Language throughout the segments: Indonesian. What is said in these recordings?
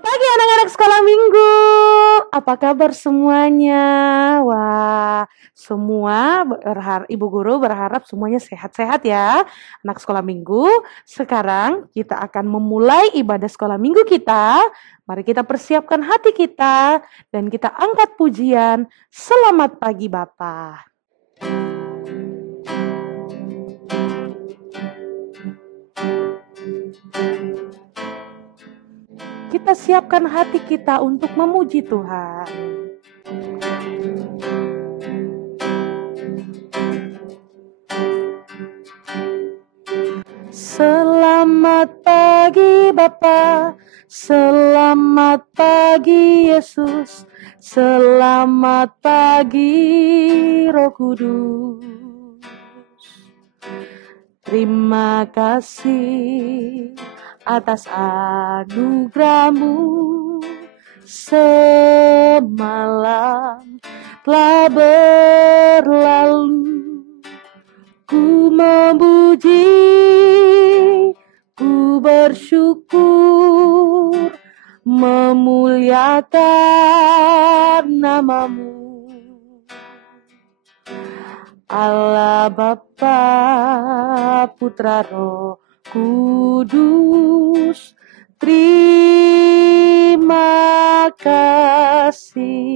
Selamat pagi anak-anak sekolah minggu. Apa kabar semuanya? Wah, Ibu Guru berharap semuanya sehat-sehat ya. Anak sekolah minggu, sekarang kita akan memulai ibadah sekolah minggu kita. Mari kita persiapkan hati kita dan kita angkat pujian. Selamat pagi Bapa. Kita siapkan hati kita untuk memuji Tuhan. Selamat pagi Bapa, selamat pagi Yesus, selamat pagi Roh Kudus. Terima kasih atas anugerah-Mu, semalam telah berlalu. Ku memuji, ku bersyukur, memuliakan nama-Mu. Allah Bapa, Putra, Roh Kudus, terima kasih.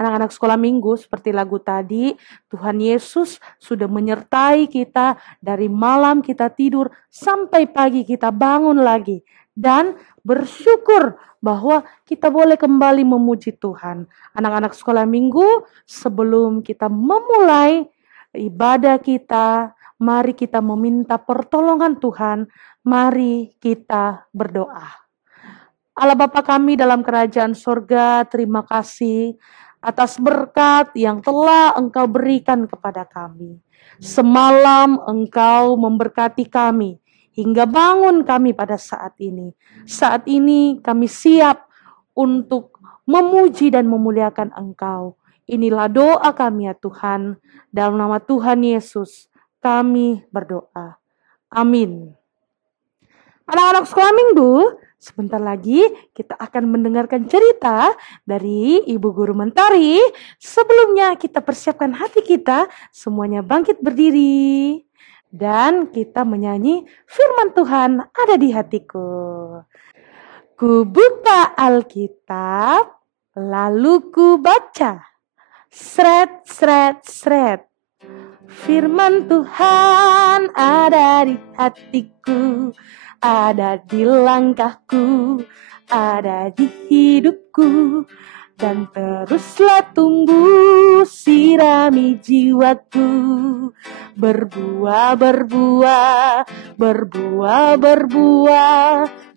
Anak-anak sekolah minggu, seperti lagu tadi, Tuhan Yesus sudah menyertai kita dari malam kita tidur sampai pagi kita bangun lagi. Dan bersyukur bahwa kita boleh kembali memuji Tuhan. Anak-anak sekolah minggu, sebelum kita memulai ibadah kita, mari kita meminta pertolongan Tuhan. Mari kita berdoa. Allah Bapa kami dalam kerajaan sorga, terima kasih atas berkat yang telah Engkau berikan kepada kami. Semalam Engkau memberkati kami hingga bangun kami pada saat ini. Saat ini kami siap untuk memuji dan memuliakan Engkau. Inilah doa kami ya Tuhan. Dalam nama Tuhan Yesus kami berdoa. Amin. Anak-anak sekolah minggu, sebentar lagi kita akan mendengarkan cerita dari Ibu Guru Mentari. Sebelumnya kita persiapkan hati kita, semuanya bangkit berdiri. Dan kita menyanyi firman Tuhan ada di hatiku. Ku buka Alkitab, lalu ku baca. Sret, sret, sret. Firman Tuhan ada di hatiku, ada di langkahku, ada di hidupku. Dan teruslah tumbuh sirami jiwaku. Berbuah, berbuah, berbuah, berbuah,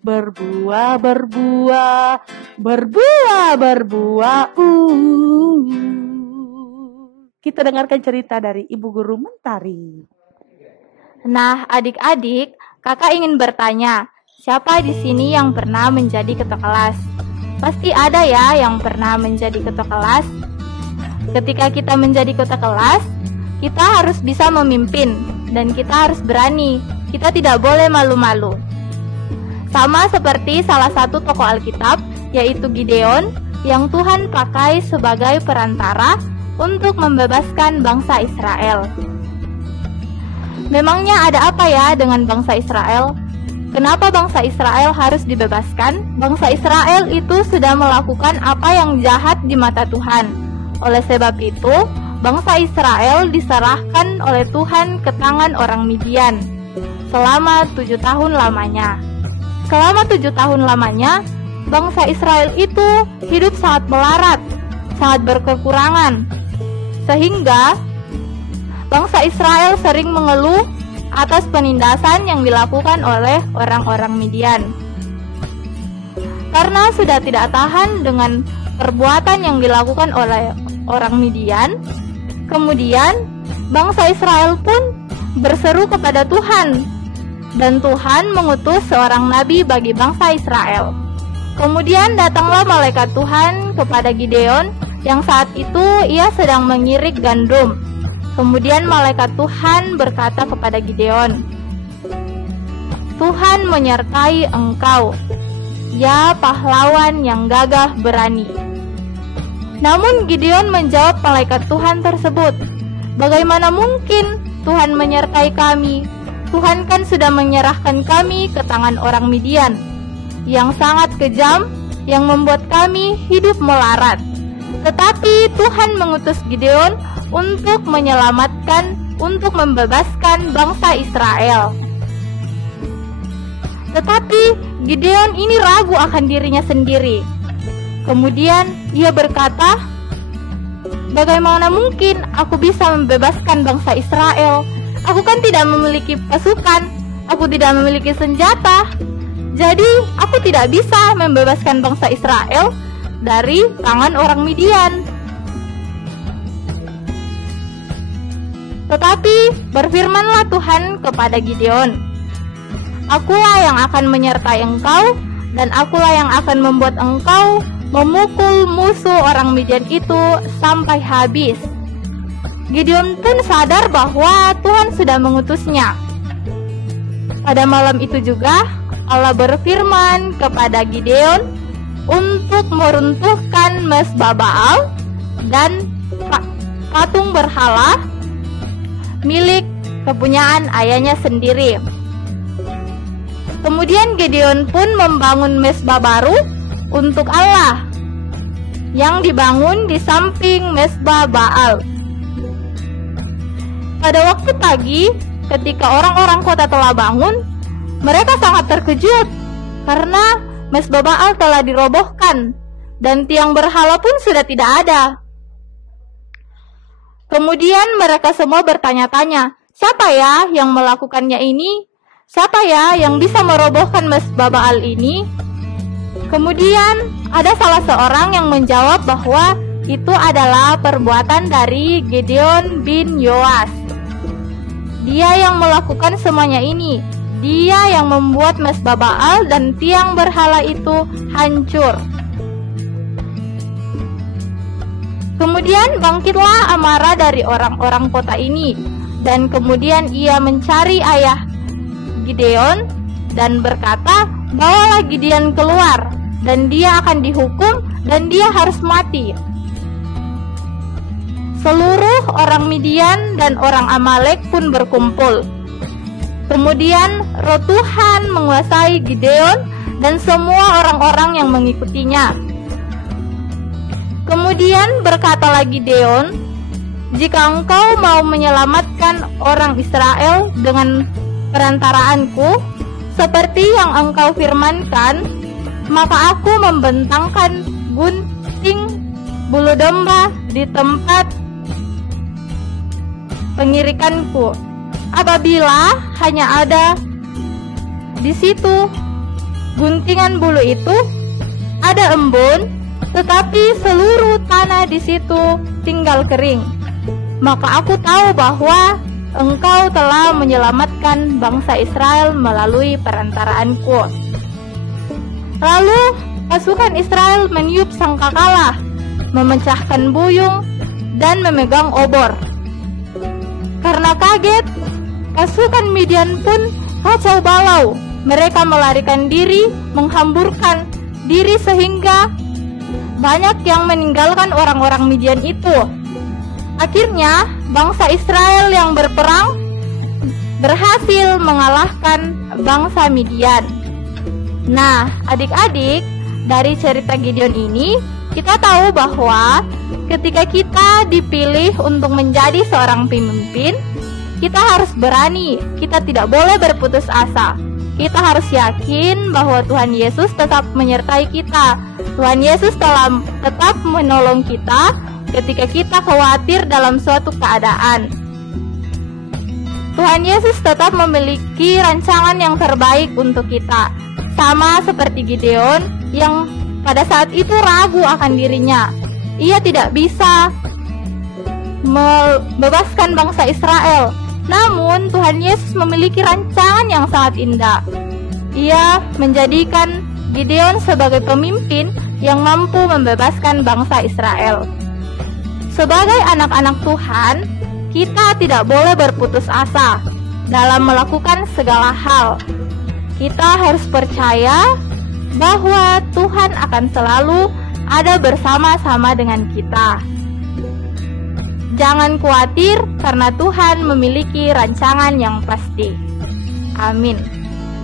berbuah, berbuah, berbuah, berbuah. Kita dengarkan cerita dari Ibu Guru Mentari. Nah, adik-adik, kakak ingin bertanya, siapa di sini yang pernah menjadi ketua kelas? Pasti ada ya yang pernah menjadi ketua kelas. Ketika kita menjadi ketua kelas, kita harus bisa memimpin dan kita harus berani. Kita tidak boleh malu-malu. Sama seperti salah satu tokoh Alkitab, yaitu Gideon, yang Tuhan pakai sebagai perantara untuk membebaskan bangsa Israel. Memangnya ada apa ya dengan bangsa Israel? Kenapa bangsa Israel harus dibebaskan? Bangsa Israel itu sudah melakukan apa yang jahat di mata Tuhan. Oleh sebab itu, bangsa Israel diserahkan oleh Tuhan ke tangan orang Midian selama 7 tahun lamanya. Selama 7 tahun lamanya, bangsa Israel itu hidup sangat melarat, sangat berkekurangan. Sehingga bangsa Israel sering mengeluh atas penindasan yang dilakukan oleh orang-orang Midian. Karena sudah tidak tahan dengan perbuatan yang dilakukan oleh orang Midian, kemudian bangsa Israel pun berseru kepada Tuhan, dan Tuhan mengutus seorang nabi bagi bangsa Israel. Kemudian datanglah malaikat Tuhan kepada Gideon yang saat itu ia sedang mengirik gandum. Kemudian malaikat Tuhan berkata kepada Gideon, Tuhan menyertai engkau. ya pahlawan yang gagah berani. Namun Gideon menjawab malaikat Tuhan tersebut, "Bagaimana mungkin Tuhan menyertai kami? Tuhan kan sudah menyerahkan kami ke tangan orang Midian yang sangat kejam, yang membuat kami hidup melarat." Tetapi Tuhan mengutus Gideon untuk menyelamatkan, untuk membebaskan bangsa Israel. Tetapi Gideon ini ragu akan dirinya sendiri. Kemudian ia berkata, "Bagaimana mungkin aku bisa membebaskan bangsa Israel? Aku kan tidak memiliki pasukan, aku tidak memiliki senjata. Jadi aku tidak bisa membebaskan bangsa Israel dari tangan orang Midian." Tetapi berfirmanlah Tuhan kepada Gideon, "Akulah yang akan menyertai engkau, dan akulah yang akan membuat engkau memukul musuh orang Midian itu sampai habis." Gideon pun sadar bahwa Tuhan sudah mengutusnya. Pada malam itu juga Allah berfirman kepada Gideon untuk meruntuhkan mesbah Baal dan patung berhala milik kepunyaan ayahnya sendiri. Kemudian Gideon pun membangun mesbah baru untuk Allah yang dibangun di samping mesbah Baal. Pada waktu pagi, ketika orang-orang kota telah bangun, mereka sangat terkejut karena mesbah Baal telah dirobohkan dan tiang berhala pun sudah tidak ada. Kemudian mereka semua bertanya-tanya, "Siapa ya yang melakukannya ini? Siapa ya yang bisa merobohkan mesbah Baal ini?" Kemudian ada salah seorang yang menjawab bahwa itu adalah perbuatan dari Gideon bin Yoas. Dia yang melakukan semuanya ini. Dia yang membuat mesbah Baal dan tiang berhala itu hancur. Kemudian bangkitlah amarah dari orang-orang kota ini, dan kemudian ia mencari ayah Gideon dan berkata, "Bawalah Gideon keluar, dan dia akan dihukum dan dia harus mati." Seluruh orang Midian dan orang Amalek pun berkumpul. Kemudian roh Tuhan menguasai Gideon dan semua orang-orang yang mengikutinya. Kemudian berkatalah Gideon, "Jika engkau mau menyelamatkan orang Israel dengan perantaraanku, seperti yang engkau firmankan, maka aku membentangkan gunting bulu domba di tempat pengirikanku. Apabila hanya ada di situ guntingan bulu itu, ada embun, tetapi seluruh tanah di situ tinggal kering, maka aku tahu bahwa engkau telah menyelamatkan bangsa Israel melalui perantaraanku." Lalu pasukan Israel meniup sangkakala, memecahkan buyung, dan memegang obor. Karena kaget, pasukan Midian pun kacau balau. Mereka melarikan diri, menghamburkan diri sehingga banyak yang meninggalkan orang-orang Midian itu. Akhirnya, bangsa Israel yang berperang berhasil mengalahkan bangsa Midian. Nah, adik-adik, dari cerita Gideon ini, kita tahu bahwa ketika kita dipilih untuk menjadi seorang pemimpin, kita harus berani, kita tidak boleh berputus asa. Kita harus yakin bahwa Tuhan Yesus tetap menyertai kita. Tuhan Yesus telah tetap menolong kita ketika kita khawatir dalam suatu keadaan. Tuhan Yesus tetap memiliki rancangan yang terbaik untuk kita. Sama seperti Gideon yang pada saat itu ragu akan dirinya. Ia tidak bisa membebaskan bangsa Israel. Namun Tuhan Yesus memiliki rancangan yang sangat indah. Ia menjadikan Gideon sebagai pemimpin yang mampu membebaskan bangsa Israel. Sebagai anak-anak Tuhan, kita tidak boleh berputus asa dalam melakukan segala hal. Kita harus percaya bahwa Tuhan akan selalu ada bersama-sama dengan kita. Jangan khawatir karena Tuhan memiliki rancangan yang pasti. Amin.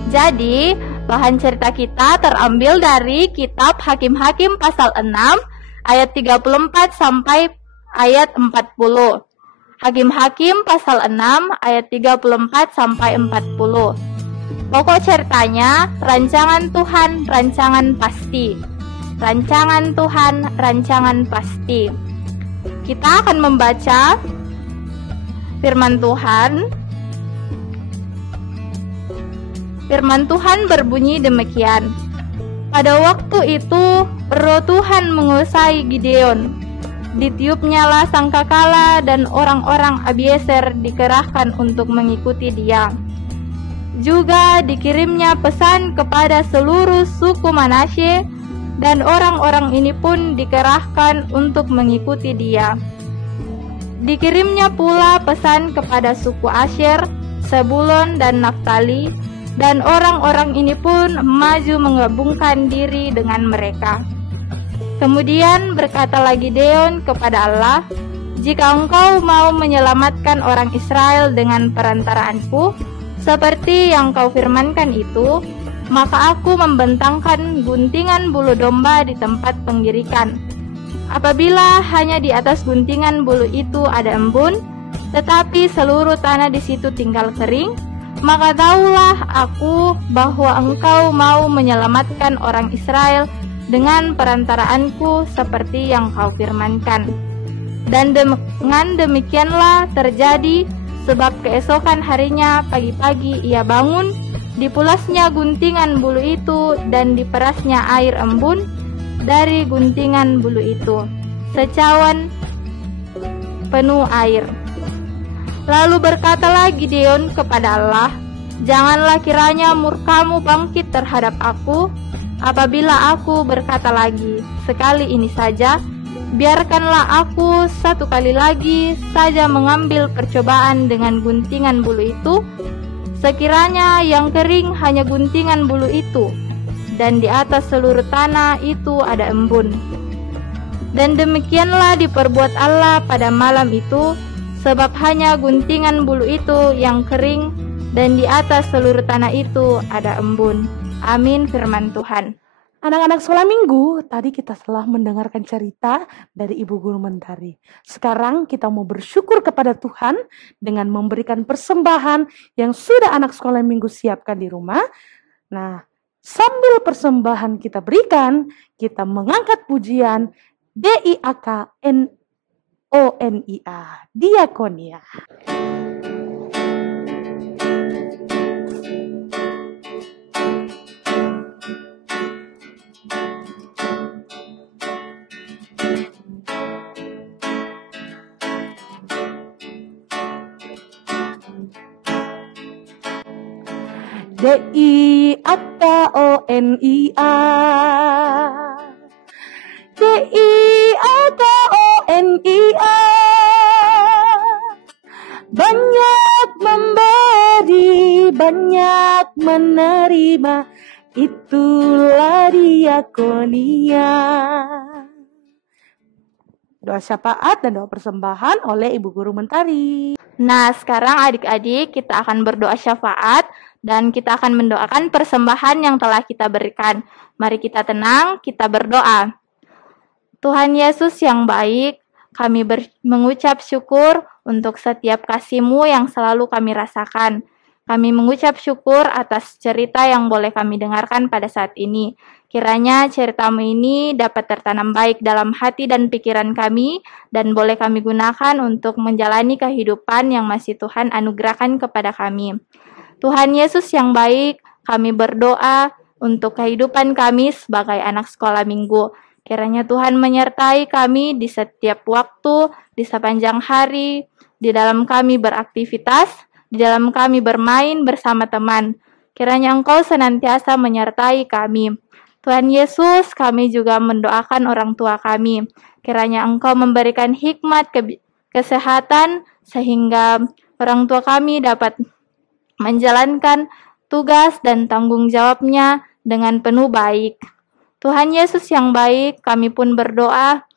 Jadi, bahan cerita kita terambil dari kitab Hakim-Hakim pasal 6 ayat 34 sampai ayat 40. Hakim-Hakim pasal 6 ayat 34 sampai 40. Pokok ceritanya, rancangan Tuhan, rancangan pasti. Rancangan Tuhan, rancangan pasti. Kita akan membaca firman Tuhan. Firman Tuhan berbunyi demikian. Pada waktu itu, Roh Tuhan menguasai Gideon. Ditiupnyalah sangkakala dan orang-orang Abiezer dikerahkan untuk mengikuti dia. Juga dikirimnya pesan kepada seluruh suku Manasye, dan orang-orang ini pun dikerahkan untuk mengikuti dia. Dikirimnya pula pesan kepada suku Asyer, Sebulon, dan Naftali, dan orang-orang ini pun maju menggabungkan diri dengan mereka. Kemudian berkatalah Gideon kepada Allah, "Jika engkau mau menyelamatkan orang Israel dengan perantaraanku, seperti yang kau firmankan itu, maka aku membentangkan guntingan bulu domba di tempat penggirikan. Apabila hanya di atas guntingan bulu itu ada embun, tetapi seluruh tanah di situ tinggal kering, maka tahulah aku bahwa engkau mau menyelamatkan orang Israel dengan perantaraanku seperti yang kau firmankan." Dan dengan demikianlah terjadi, sebab keesokan harinya pagi-pagi ia bangun, dipulasnya guntingan bulu itu dan diperasnya air embun dari guntingan bulu itu, secawan penuh air. Lalu berkatalah Gideon kepada Allah, "Janganlah kiranya murkamu bangkit terhadap aku, apabila aku berkata lagi, sekali ini saja, biarkanlah aku satu kali lagi saja mengambil percobaan dengan guntingan bulu itu, sekiranya yang kering hanya guntingan bulu itu, dan di atas seluruh tanah itu ada embun." Dan demikianlah diperbuat Allah pada malam itu, sebab hanya guntingan bulu itu yang kering, dan di atas seluruh tanah itu ada embun. Amin, firman Tuhan. Anak-anak sekolah minggu, tadi kita telah mendengarkan cerita dari Ibu Guru Mentari. Sekarang kita mau bersyukur kepada Tuhan dengan memberikan persembahan yang sudah anak sekolah minggu siapkan di rumah. Nah, sambil persembahan kita berikan, kita mengangkat pujian DIAKNONIA, Diakonia. DIAKONIA, DIAKONIA, banyak memberi, banyak menerima, itulah diakonia. Doa syafaat dan doa persembahan oleh Ibu Guru Mentari. Nah, sekarang adik-adik kita akan berdoa syafaat dan kita akan mendoakan persembahan yang telah kita berikan. Mari kita tenang, kita berdoa. Tuhan Yesus yang baik, kami mengucap syukur untuk setiap kasih-Mu yang selalu kami rasakan. Kami mengucap syukur atas cerita yang boleh kami dengarkan pada saat ini. Kiranya cerita-Mu ini dapat tertanam baik dalam hati dan pikiran kami, dan boleh kami gunakan untuk menjalani kehidupan yang masih Tuhan anugerahkan kepada kami. Tuhan Yesus yang baik, kami berdoa untuk kehidupan kami sebagai anak sekolah minggu. Kiranya Tuhan menyertai kami di setiap waktu, di sepanjang hari, di dalam kami beraktivitas, di dalam kami bermain bersama teman. Kiranya Engkau senantiasa menyertai kami. Tuhan Yesus, kami juga mendoakan orang tua kami. Kiranya Engkau memberikan hikmat kesehatan sehingga orang tua kami dapat menjalankan tugas dan tanggung jawabnya dengan penuh baik. Tuhan Yesus yang baik, kami pun berdoa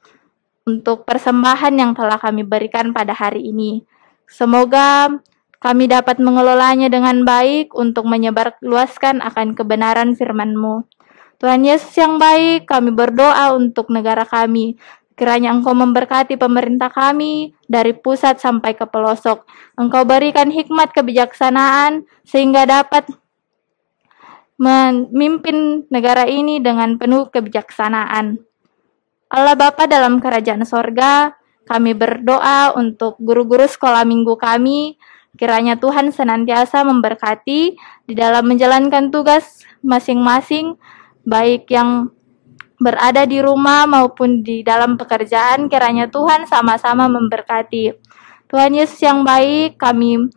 untuk persembahan yang telah kami berikan pada hari ini. Semoga kami dapat mengelolanya dengan baik untuk menyebarluaskan akan kebenaran firman-Mu. Tuhan Yesus yang baik, kami berdoa untuk negara kami. Kiranya Engkau memberkati pemerintah kami dari pusat sampai ke pelosok. Engkau berikan hikmat kebijaksanaan sehingga dapat memimpin negara ini dengan penuh kebijaksanaan. Allah Bapa dalam kerajaan sorga, kami berdoa untuk guru-guru sekolah minggu kami. Kiranya Tuhan senantiasa memberkati di dalam menjalankan tugas masing-masing, baik yang berada di rumah maupun di dalam pekerjaan. Kiranya Tuhan sama-sama memberkati. Tuhan Yesus yang baik, kami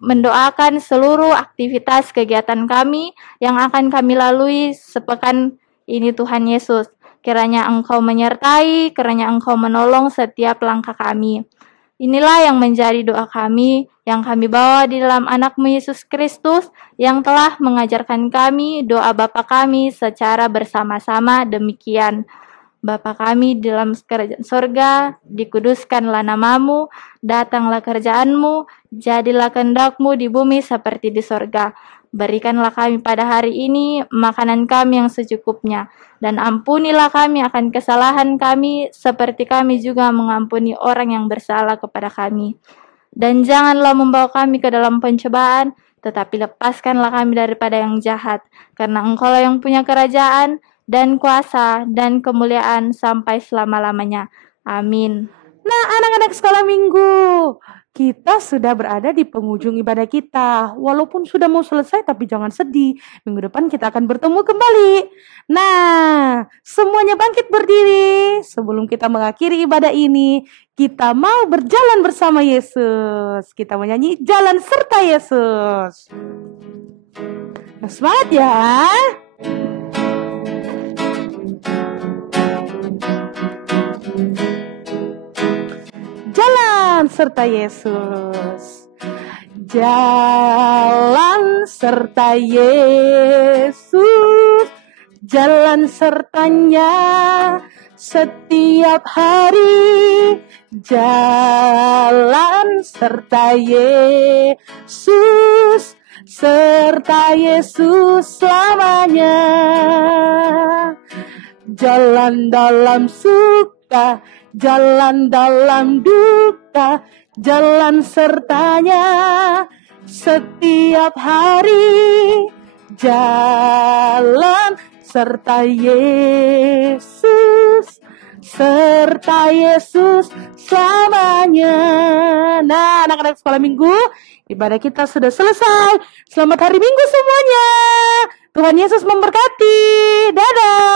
mendoakan seluruh aktivitas kegiatan kami yang akan kami lalui sepekan ini. Tuhan Yesus, kiranya Engkau menyertai, kiranya Engkau menolong setiap langkah kami. Inilah yang menjadi doa kami yang kami bawa di dalam anak-Mu Yesus Kristus yang telah mengajarkan kami doa Bapa kami secara bersama-sama demikian. Bapa kami di dalam kerajaan sorga, dikuduskanlah nama-Mu, datanglah kerajaan-Mu, jadilah kehendak-Mu di bumi seperti di sorga. Berikanlah kami pada hari ini makanan kami yang secukupnya, dan ampunilah kami akan kesalahan kami, seperti kami juga mengampuni orang yang bersalah kepada kami. Dan janganlah membawa kami ke dalam pencobaan, tetapi lepaskanlah kami daripada yang jahat, karena Engkau-lah yang punya kerajaan, dan kuasa, dan kemuliaan sampai selama-lamanya. Amin. Nah, anak-anak sekolah minggu, kita sudah berada di penghujung ibadah kita. Walaupun sudah mau selesai, tapi jangan sedih. Minggu depan kita akan bertemu kembali. Nah, semuanya bangkit berdiri. Sebelum kita mengakhiri ibadah ini, kita mau berjalan bersama Yesus. Kita menyanyi Jalan Serta Yesus. Nah, semangat ya. Jalan serta Yesus. Jalan serta Yesus. Jalan sertanya setiap hari. Jalan serta Yesus. Serta Yesus selamanya. Jalan dalam suka, jalan dalam duka, jalan sertanya setiap hari. Jalan serta Yesus, serta Yesus selamanya. Nah, anak-anak sekolah minggu, ibadah kita sudah selesai. Selamat hari Minggu semuanya. Tuhan Yesus memberkati. Dadah.